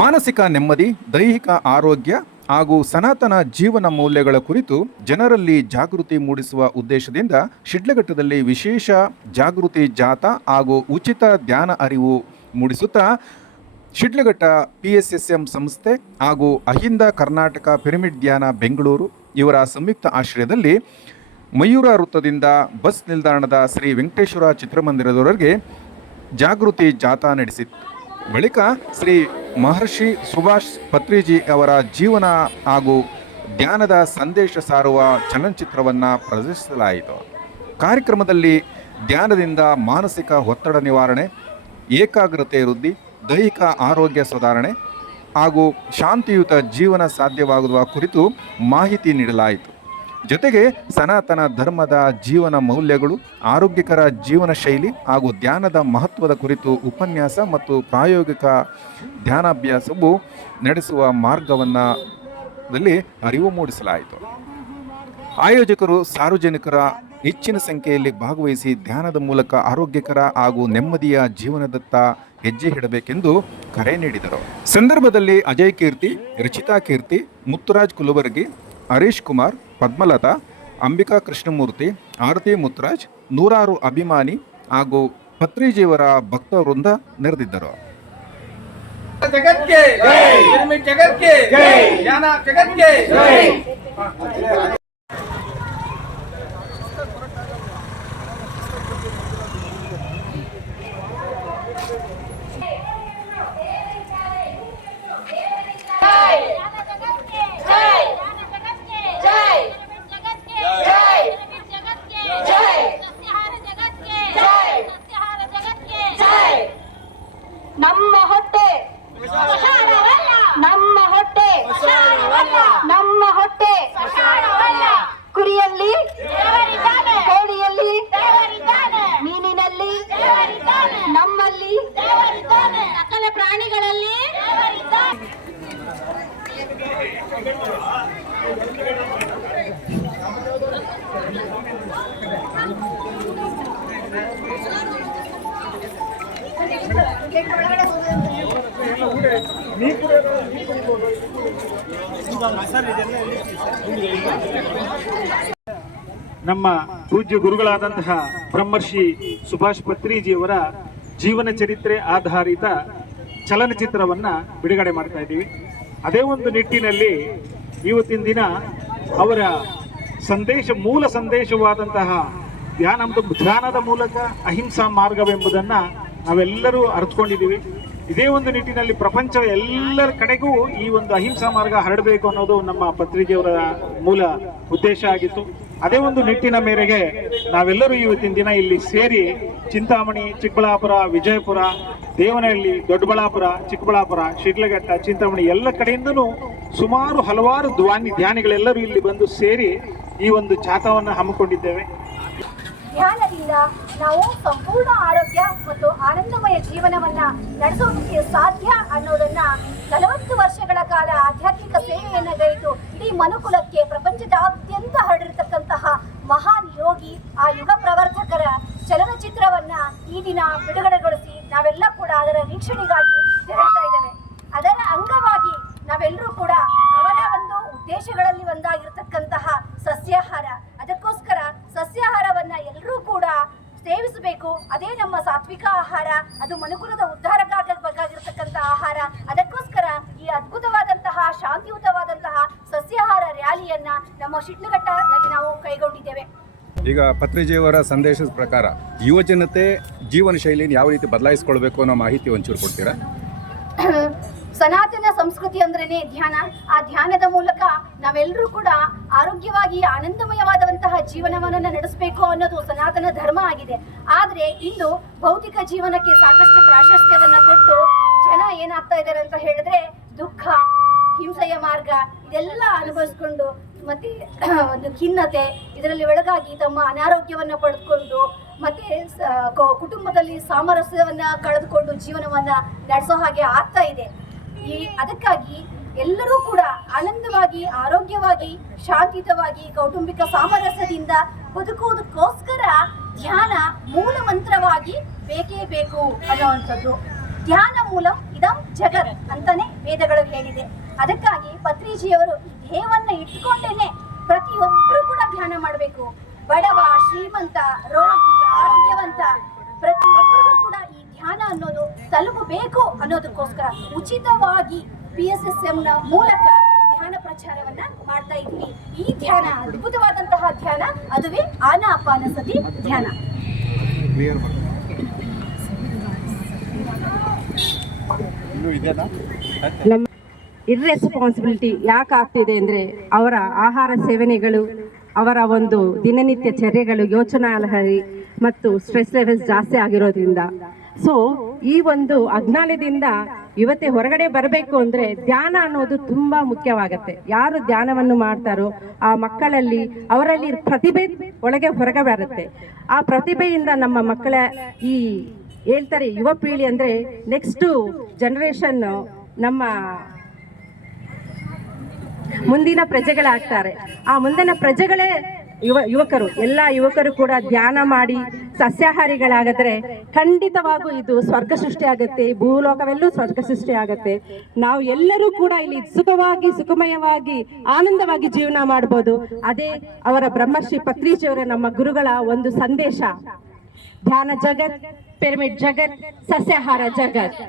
ಮಾನಸಿಕ ನೆಮ್ಮದಿ, ದೈಹಿಕ ಆರೋಗ್ಯ ಹಾಗೂ ಸನಾತನ ಜೀವನ ಮೌಲ್ಯಗಳ ಕುರಿತು ಜನರಲ್ಲಿ ಜಾಗೃತಿ ಮೂಡಿಸುವ ಉದ್ದೇಶದಿಂದ ಶಿಡ್ಲಘಟ್ಟದಲ್ಲಿ ವಿಶೇಷ ಜಾಗೃತಿ ಜಾಥಾ ಹಾಗೂ ಉಚಿತ ಧ್ಯಾನ ಅರಿವು ಮೂಡಿಸುತ್ತಾ ಶಿಡ್ಲಘಟ್ಟ PSSM ಸಂಸ್ಥೆ ಹಾಗೂ ಅಹಿಂದ ಕರ್ನಾಟಕ ಪಿರಮಿಡ್ ಧ್ಯಾನ ಬೆಂಗಳೂರು ಇವರ ಸಂಯುಕ್ತ ಆಶ್ರಯದಲ್ಲಿ ಮಯೂರ ವೃತ್ತದಿಂದ ಬಸ್ ನಿಲ್ದಾಣದ ಶ್ರೀ ವೆಂಕಟೇಶ್ವರ ಚಿತ್ರಮಂದಿರದವರೆಗೆ ಜಾಗೃತಿ ಜಾಥಾ ನಡೆಸಿತು. ಬಳಿಕ ಶ್ರೀ ಮಹರ್ಷಿ ಸುಭಾಷ್ ಪತ್ರಿಜಿ ಅವರ ಜೀವನ ಹಾಗೂ ಧ್ಯಾನದ ಸಂದೇಶ ಸಾರುವ ಚಲನಚಿತ್ರವನ್ನು ಪ್ರದರ್ಶಿಸಲಾಯಿತು. ಕಾರ್ಯಕ್ರಮದಲ್ಲಿ ಧ್ಯಾನದಿಂದ ಮಾನಸಿಕ ಒತ್ತಡ ನಿವಾರಣೆ, ಏಕಾಗ್ರತೆ ವೃದ್ಧಿ, ದೈಹಿಕ ಆರೋಗ್ಯ ಸುಧಾರಣೆ ಹಾಗೂ ಶಾಂತಿಯುತ ಜೀವನ ಸಾಧ್ಯವಾಗುವ ಕುರಿತು ಮಾಹಿತಿ ನೀಡಲಾಯಿತು. ಜೊತೆಗೆ ಸನಾತನ ಧರ್ಮದ ಜೀವನ ಮೌಲ್ಯಗಳು, ಆರೋಗ್ಯಕರ ಜೀವನ ಶೈಲಿ ಹಾಗೂ ಧ್ಯಾನದ ಮಹತ್ವದ ಕುರಿತು ಉಪನ್ಯಾಸ ಮತ್ತು ಪ್ರಾಯೋಗಿಕ ಧ್ಯಾನಾಭ್ಯಾಸವು ನಡೆಸುವ ಮಾರ್ಗದಲ್ಲಿ ಅರಿವು ಮೂಡಿಸಲಾಯಿತು. ಆಯೋಜಕರು ಸಾರ್ವಜನಿಕರ ಹೆಚ್ಚಿನ ಸಂಖ್ಯೆಯಲ್ಲಿ ಭಾಗವಹಿಸಿ ಧ್ಯಾನದ ಮೂಲಕ ಆರೋಗ್ಯಕರ ಹಾಗೂ ನೆಮ್ಮದಿಯ ಜೀವನದತ್ತ ಹೆಜ್ಜೆ ಇಡಬೇಕೆಂದು ಕರೆ ನೀಡಿದರು. ಸಂದರ್ಭದಲ್ಲಿ ಅಜಯ್ ಕೀರ್ತಿ, ರಚಿತಾ ಕೀರ್ತಿ, ಮುತ್ತುರಾಜ್ ಕುಲಬರ್ಗಿ, ಹರೀಶ್ ಕುಮಾರ್, ಪದ್ಮಲತಾ, ಅಂಬಿಕಾ ಕೃಷ್ಣಮೂರ್ತಿ, ಆರತಿ ಮುತ್ತರಾಜ್, ನೂರಾರು ಅಭಿಮಾನಿ ಹಾಗೂ ಪತ್ರಿಜಿಯವರ ಭಕ್ತ ವೃಂದ ನೆರೆದಿದ್ದರು. ನಮ್ಮ ಹೊಟ್ಟೆ ನಮ್ಮ ಹೊಟ್ಟೆ ಕುರಿಯಲ್ಲಿ, ಕೋಳಿಯಲ್ಲಿ, ಮೀನಿನಲ್ಲಿ, ನಮ್ಮಲ್ಲಿ, ಸಕಲ ಪ್ರಾಣಿಗಳಲ್ಲಿ ನಮ್ಮ ಪೂಜ್ಯ ಗುರುಗಳಾದಂತಹ ಬ್ರಹ್ಮರ್ಷಿ ಸುಭಾಷ್ ಪತ್ರಿಜಿಯವರ ಜೀವನ ಚರಿತ್ರೆ ಆಧಾರಿತ ಚಲನಚಿತ್ರವನ್ನ ಬಿಡುಗಡೆ ಮಾಡ್ತಾ ಇದ್ದೀವಿ. ಅದೇ ಒಂದು ನಿಟ್ಟಿನಲ್ಲಿ ಇವತ್ತಿನ ದಿನ ಅವರ ಮೂಲ ಸಂದೇಶವಾದಂತಹ ಧ್ಯಾನದ ಮೂಲಕ ಅಹಿಂಸಾ ಮಾರ್ಗವೆಂಬುದನ್ನ ನಾವೆಲ್ಲರೂ ಅರ್ಥಕೊಂಡಿದ್ದೀವಿ. ಇದೇ ಒಂದು ನಿಟ್ಟಿನಲ್ಲಿ ಪ್ರಪಂಚದ ಎಲ್ಲರ ಕಡೆಗೂ ಈ ಒಂದು ಅಹಿಂಸಾ ಮಾರ್ಗ ಹರಡಬೇಕು ಅನ್ನೋದು ನಮ್ಮ ಪತ್ರಿಕೆಯವರ ಮೂಲ ಉದ್ದೇಶ ಆಗಿತ್ತು. ಅದೇ ಒಂದು ನಿಟ್ಟಿನ ಮೇರೆಗೆ ನಾವೆಲ್ಲರೂ ಇವತ್ತಿನ ದಿನ ಇಲ್ಲಿ ಸೇರಿ ಚಿಂತಾಮಣಿ, ಚಿಕ್ಕಬಳ್ಳಾಪುರ, ವಿಜಯಪುರ, ದೇವನಹಳ್ಳಿ, ದೊಡ್ಡಬಳ್ಳಾಪುರ, ಚಿಕ್ಕಬಳ್ಳಾಪುರ, ಶಿಡ್ಲಘಟ್ಟ, ಚಿಂತಾಮಣಿ ಎಲ್ಲ ಕಡೆಯಿಂದನೂ ಸುಮಾರು ಹಲವಾರು ಧ್ಯಾನಿಗಳೆಲ್ಲರೂ ಇಲ್ಲಿ ಬಂದು ಸೇರಿ ಈ ಒಂದು ಜಾಥಾವನ್ನು ಹಮ್ಮಿಕೊಂಡಿದ್ದೇವೆ. ಧ್ಯಾನದಿಂದ ನಾವು ಸಂಪೂರ್ಣ ಆರೋಗ್ಯ ಮತ್ತು ಆನಂದಮಯ ಜೀವನವನ್ನ ನಡೆಸೋದಕ್ಕೆ ಸಾಧ್ಯ ಅನ್ನೋದನ್ನ 40 ವರ್ಷಗಳ ಕಾಲ ಆಧ್ಯಾತ್ಮಿಕ ಸೇವೆಯನ್ನು ಗೈದು ಇಡೀ ಮನುಕುಲಕ್ಕೆ ಪ್ರಪಂಚದಾದ್ಯಂತ ಹರಡಿರತಕ್ಕಂತಹ ಮಹಾನ್ ಯೋಗಿ, ಆ ಯುಗ ಪ್ರವರ್ತಕರ ಚಲನಚಿತ್ರವನ್ನ ಈ ದಿನ ಬಿಡುಗಡೆಗೊಳಿಸಿ ನಾವೆಲ್ಲ ಕೂಡ ಅದರ ವೀಕ್ಷಣೆಗಾಗಿ ತೆರಳ್ತಾ ಇದ್ದೇವೆ. ಅದರ ಅಂಗವಾಗಿ ನಾವೆಲ್ಲರೂ ಕೂಡ ಅವರ ಒಂದು ಉದ್ದೇಶಗಳಲ್ಲಿ ಒಂದಾಗಿರ್ತಕ್ಕಂತಹ ಸಸ್ಯಾಹಾರ, ಅದಕ್ಕೋಸ್ಕರ ಸಸ್ಯಾಹಾರವನ್ನ ಎಲ್ಲರೂ ಕೂಡ ಸೇವಿಸಬೇಕು. ಅದೇ ನಮ್ಮ ಸಾತ್ವಿಕ ಆಹಾರ, ಅದು ಮನುಕುಲದ ಉದ್ಧಾರಕ್ಕಾಗಬೇಕಾಗಿರ್ತಕ್ಕಂಥ ಆಹಾರ. ಅದಕ್ಕೋಸ್ಕರ ಈ ಅದ್ಭುತವಾದಂತಹ ಶಾಂತಿಯುತವಾದಂತಹ ಸಸ್ಯಾಹಾರ ರ್ಯಾಲಿಯನ್ನ ನಮ್ಮ ಶಿಡ್ಲಘಟ್ಟದಲ್ಲಿ ನಾವು ಕೈಗೊಂಡಿದ್ದೇವೆ. ಈಗ ಪತ್ರಿಜಿಯವರ ಸಂದೇಶದ ಪ್ರಕಾರ ಯುವಜನತೆ ಜೀವನ ಶೈಲಿಯನ್ನು ಯಾವ ರೀತಿ ಬದಲಾಯಿಸಿಕೊಳ್ಬೇಕು ಅನ್ನೋ ಮಾಹಿತಿ ಒಂಚೂರು ಕೊಡ್ತೀರಾ? ಸನಾತನ ಸಂಸ್ಕೃತಿ ಅಂದ್ರೇನೆ ಧ್ಯಾನ. ಆ ಧ್ಯಾನದ ಮೂಲಕ ನಾವೆಲ್ಲರೂ ಕೂಡ ಆರೋಗ್ಯವಾಗಿ ಆನಂದಮಯವಾದಂತಹ ಜೀವನವನ್ನು ನಡೆಸಬೇಕು ಅನ್ನೋದು ಸನಾತನ ಧರ್ಮ ಆಗಿದೆ. ಆದ್ರೆ ಇಂದು ಭೌತಿಕ ಜೀವನಕ್ಕೆ ಸಾಕಷ್ಟು ಪ್ರಾಶಸ್ತ್ಯವನ್ನ ಕೊಟ್ಟು ಜನ ಏನಾಗ್ತಾ ಇದ್ದಾರೆ ಅಂತ ಹೇಳಿದ್ರೆ ದುಃಖ, ಹಿಂಸೆಯ ಮಾರ್ಗ ಇದೆಲ್ಲ ಅನುಭವಿಸ್ಕೊಂಡು ಮತ್ತೆ ಒಂದು ಖಿನ್ನತೆ ಇದರಲ್ಲಿ ಒಳಗಾಗಿ ತಮ್ಮ ಅನಾರೋಗ್ಯವನ್ನ ಪಡೆದುಕೊಂಡು ಮತ್ತೆ ಕುಟುಂಬದಲ್ಲಿ ಸಾಮರಸ್ಯವನ್ನ ಕಳೆದುಕೊಂಡು ಜೀವನವನ್ನ ನಡೆಸೋ ಹಾಗೆ ಆಗ್ತಾ ಇದೆ. ಅದಕ್ಕಾಗಿ ಎಲ್ಲರೂ ಕೂಡ ಆನಂದವಾಗಿ, ಆರೋಗ್ಯವಾಗಿ, ಶಾಂತಿಯುತವಾಗಿ, ಕೌಟುಂಬಿಕ ಸಾಮರಸ್ಯದಿಂದ ಬದುಕುವುದಕ್ಕೋಸ್ಕರ ಧ್ಯಾನ ಮೂಲ ಮಂತ್ರವಾಗಿ ಬೇಕೇ ಬೇಕು ಅನ್ನುವಂಥದ್ದು. ಧ್ಯಾನ ಮೂಲಂ ಇದಂ ಜಗತ್ ಅಂತಾನೆ ವೇದಗಳು ಹೇಳಿದೆ. ಅದಕ್ಕಾಗಿ ಪತ್ರಿಜಿಯವರು ಈ ಧ್ಯೇಯವನ್ನ ಇಟ್ಕೊಂಡೇನೆ ಪ್ರತಿಯೊಬ್ಬರು ಕೂಡ ಧ್ಯಾನ ಮಾಡಬೇಕು. ಬಡವ, ಶ್ರೀಮಂತ, ರೋಗಿ, ಆರೋಗ್ಯವಂತ ಪ್ರತಿಯೊಬ್ಬರಿಗೂ ಕೂಡ ಈ ಧ್ಯಾನ ಅನ್ನೋದು ತಲುಪಬೇಕು ಅನ್ನೋದಕ್ಕೋಸ್ಕರ ಉಚಿತವಾಗಿ PSSM ನ ಮೂಲಕ ಧ್ಯಾನ ಪ್ರಚಾರವನ್ನ ಮಾಡ್ತಾ ಇದ್ವಿ. ಈ ಧ್ಯಾನ ಅದ್ಭುತವಾದಂತಹ ಧ್ಯಾನ, ಅದುವೇ ಆನಾಪಾನಸತಿ ಧ್ಯಾನ. ನಮ್ಮ ಇರ್ರೆಸ್ಪಾನ್ಸಿಬಿಲಿಟಿ ಯಾಕೆ ಆಗ್ತಿದೆ ಅಂದರೆ ಅವರ ಆಹಾರ ಸೇವನೆಗಳು, ಅವರ ಒಂದು ದಿನನಿತ್ಯ ಚರ್ಯಗಳು ಯೋಚನಾಲಹರಿ ಮತ್ತು ಸ್ಟ್ರೆಸ್ ಲೆವೆಲ್ಸ್ ಜಾಸ್ತಿ ಆಗಿರೋದ್ರಿಂದ. ಸೊ ಈ ಒಂದು ಅಜ್ಞಾನದಿಂದ ಇವತ್ತೇ ಹೊರಗಡೆ ಬರಬೇಕು ಅಂದರೆ ಧ್ಯಾನ ಅನ್ನೋದು ತುಂಬ ಮುಖ್ಯವಾಗತ್ತೆ. ಯಾರು ಧ್ಯಾನವನ್ನು ಮಾಡ್ತಾರೋ ಆ ಮಕ್ಕಳಲ್ಲಿ ಅವರಲ್ಲಿ ಪ್ರತಿಭೆ ಒಳಗೆ ಹೊರಗೆ ಬರುತ್ತೆ. ಆ ಪ್ರತಿಭೆಯಿಂದ ನಮ್ಮ ಮಕ್ಕಳ ಈ ಹೇಳ್ತಾರೆ ಯುವ ಪೀಳಿ ಅಂದರೆ ನೆಕ್ಸ್ಟು ಜನರೇಷನ್ ನಮ್ಮ ಮುಂದಿನ ಪ್ರಜೆಗಳಾಗ್ತಾರೆ. ಆ ಮುಂದಿನ ಪ್ರಜೆಗಳೇ ಯುವಕರು. ಎಲ್ಲ ಯುವಕರು ಕೂಡ ಧ್ಯಾನ ಮಾಡಿ ಸಸ್ಯಾಹಾರಿಗಳಾಗಿದ್ರೆ ಖಂಡಿತವಾಗೂ ಇದು ಸ್ವರ್ಗ ಸೃಷ್ಟಿ ಆಗುತ್ತೆ, ಭೂಲೋಕವೆಲ್ಲೂ ಸ್ವರ್ಗ ಸೃಷ್ಟಿ ಆಗುತ್ತೆ. ನಾವು ಎಲ್ಲರೂ ಕೂಡ ಇಲ್ಲಿ ಸುಖವಾಗಿ ಸುಖಮಯವಾಗಿ ಆನಂದವಾಗಿ ಜೀವನ ಮಾಡ್ಬೋದು. ಅದೇ ಅವರ ಬ್ರಹ್ಮಶ್ರೀ ಪತ್ರಿಜಿಯವರ ನಮ್ಮ ಗುರುಗಳ ಒಂದು ಸಂದೇಶ. ಧ್ಯಾನ ಜಗತ್, ಪಿರಮಿಡ್ ಜಗತ್, ಸಸ್ಯಾಹಾರ ಜಗತ್.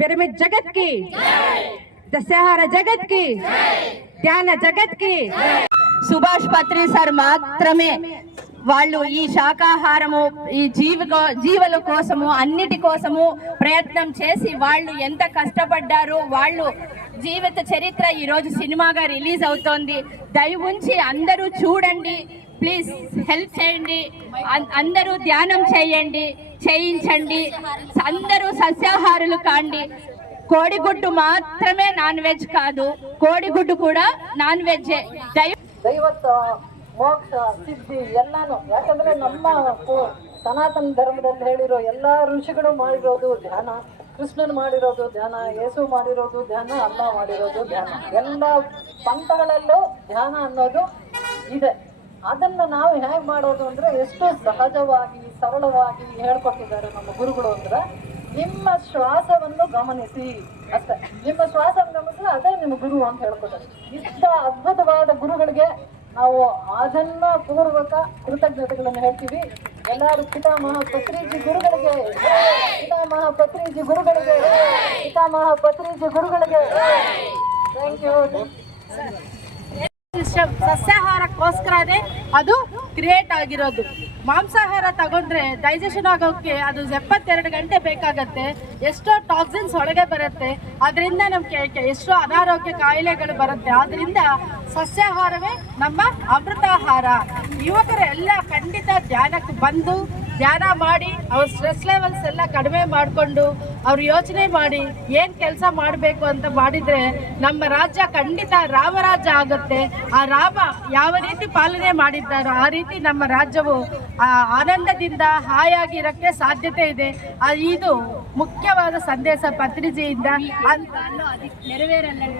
ಪಿರಮಿಡ್ ಜಗತ್ ಕಿ, ಸಸ್ಯಾಹಾರ జగత్ కి, ధ్యాన జగత్ కి. సుభాష్ పత్రి సార్ మాత్రమే వాళ్ళు ఈ శాకాహారము, ఈ జీవుల కోసము, అన్నిటి కోసము ప్రయత్నం చేసి వాళ్ళు ఎంత కష్టపడ్డారు. వాళ్ళు జీవిత చరిత్ర ఈరోజు సినిమాగా రిలీజ్ అవుతోంది. దయవుంచి అందరూ చూడండి, ప్లీజ్ హెల్ప్ చేయండి. అందరూ ధ్యానం చేయండి, చేయించండి. అందరూ సస్యాహారులు కాండి. కోడిగుడ్డు మాత్రమే నాన్ వెజ్ కాదు, కోడిగుడ్డు కూడా నాన్ వెజ్. ದೈವತ್ವ, ಮೋಕ್ಷ, ಸಿದ್ಧಿ ಎಲ್ಲಾನು. ಯಾಕಂದ್ರೆ ನಮ್ಮ ಸನಾತನ ಧರ್ಮದಲ್ಲಿ ಹೇಳಿರೋ ಎಲ್ಲ ಋಷಿಗಳು ಮಾಡಿರೋದು ಧ್ಯಾನ, ಕೃಷ್ಣನ್ ಮಾಡಿರೋದು ಧ್ಯಾನ, ಯೇಸು ಮಾಡಿರೋದು ಧ್ಯಾನ, ಅಲ್ಲ ಮಾಡಿರೋದು ಧ್ಯಾನ. ಎಲ್ಲ ಪಂಥಗಳಲ್ಲೂ ಧ್ಯಾನ ಅನ್ನೋದು ಇದೆ. ಅದನ್ನು ನಾವು ಹೇಗೆ ಮಾಡೋದು ಅಂದ್ರೆ ಎಷ್ಟು ಸಹಜವಾಗಿ ಸರಳವಾಗಿ ಹೇಳ್ಕೊಟ್ಟಿದ್ದಾರೆ ನಮ್ಮ ಗುರುಗಳು. ಅಂದ್ರೆ ನಿಮ್ಮ ಶ್ವಾಸವನ್ನು ಗಮನಿಸಿ ಅಷ್ಟೇ. ನಿಮ್ಮ ಶ್ವಾಸವನ್ನು ಗಮನಿಸಿದ್ರೆ ಅದೇ ನಿಮ್ಮ ಗುರು ಅಂತ ಹೇಳ್ಕೊತಾರೆ. ಇಷ್ಟ ಅದ್ಭುತವಾದ ಗುರುಗಳಿಗೆ ನಾವು ಆಜನ್ಮ ಪೂರ್ವಕ ಕೃತಜ್ಞತೆಗಳನ್ನು ಹೇಳ್ತೀವಿ. ಎಲ್ಲರೂ ಪಿತಾಮಹ ಪತ್ರಿಜಿ ಗುರುಗಳಿಗೆ, ಪಿತಾಮಹ ಪತ್ರಿಜಿ ಗುರುಗಳಿಗೆ, ಪಿತಾಮಹ ಪತ್ರಿಜಿ ಗುರುಗಳಿಗೆ ಥ್ಯಾಂಕ್ ಯು. ಸಸ್ಯಾಹಾರಕ್ಕೋಸ್ಕರನೇ ಅದು ಕ್ರಿಯೇಟ್ ಆಗಿರೋದು. ಮಾಂಸಾಹಾರ ತಗೊಂಡ್ರೆ ಡೈಜೆಷನ್ ಆಗೋಕ್ಕೆ ಅದು 72 ಗಂಟೆ ಬೇಕಾಗತ್ತೆ. ಎಷ್ಟೋ ಟಾಕ್ಸಿನ್ಸ್ ಒಳಗೆ ಬರುತ್ತೆ. ಅದರಿಂದ ನಮ್ಗೆ ಎಷ್ಟೋ ಅನಾರೋಗ್ಯ ಕಾಯಿಲೆಗಳು ಬರುತ್ತೆ. ಆದ್ರಿಂದ ಸಸ್ಯಾಹಾರವೇ ನಮ್ಮ ಅಮೃತಾಹಾರ. ಯುವಕರು ಎಲ್ಲ ಖಂಡಿತ ಧ್ಯಾನಕ್ಕೆ ಬಂದು ಧ್ಯಾನ ಮಾಡಿ ಅವ್ರ ಸ್ಟ್ರೆಸ್ ಲೆವೆಲ್ಸ್ ಎಲ್ಲ ಕಡಿಮೆ ಮಾಡಿಕೊಂಡು ಅವ್ರು ಯೋಚನೆ ಮಾಡಿ ಏನು ಕೆಲಸ ಮಾಡಬೇಕು ಅಂತ ಮಾಡಿದರೆ ನಮ್ಮ ರಾಜ್ಯ ಖಂಡಿತ ರಾಮರಾಜ್ಯ ಆಗುತ್ತೆ. ಆ ರಾಮ ಯಾವ ರೀತಿ ಪಾಲನೆ ಮಾಡಿದ್ದಾರೋ ಆ ರೀತಿ ನಮ್ಮ ರಾಜ್ಯವು ಆನಂದದಿಂದ ಹಾಯಾಗಿರೋಕ್ಕೆ ಸಾಧ್ಯತೆ ಇದೆ. ಇದು ಮುಖ್ಯವಾದ ಸಂದೇಶ ಪತ್ರಿಜಿಯಿಂದ.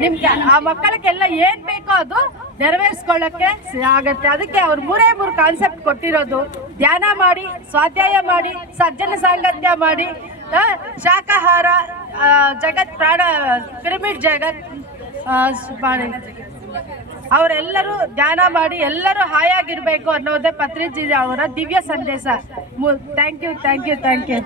ನಿಮ್ಗೆ ಆ ಮಕ್ಕಳಿಗೆಲ್ಲ ಏನು ಬೇಕೋ ಅದು ನೆರವೇರಿಸ್ಕೊಳ್ಳೋಕ್ಕೆ ಆಗತ್ತೆ. ಅದಕ್ಕೆ ಅವ್ರು 3 ಕಾನ್ಸೆಪ್ಟ್ ಕೊಟ್ಟಿರೋದು. ಧ್ಯಾನ ಮಾಡಿ, ಸ್ವಾಧ್ಯಾಯ ಮಾಡಿ, ಸಜ್ಜನ ಸಾಂಗತ್ಯ ಮಾಡಿ, ಶಾಕಾಹಾರ ಜಗತ್, ಪ್ರಾಣ ಪಿರಮಿಡ್ ಜಗತ್ ಮಾಡಿ ಅವರೆಲ್ಲರೂ ಧ್ಯಾನ ಮಾಡಿ ಎಲ್ಲರೂ ಹಾಯಾಗಿರಬೇಕು ಅನ್ನೋದೇ ಪತ್ರಿಜಿ ಅವರ ದಿವ್ಯ ಸಂದೇಶ. Thank you.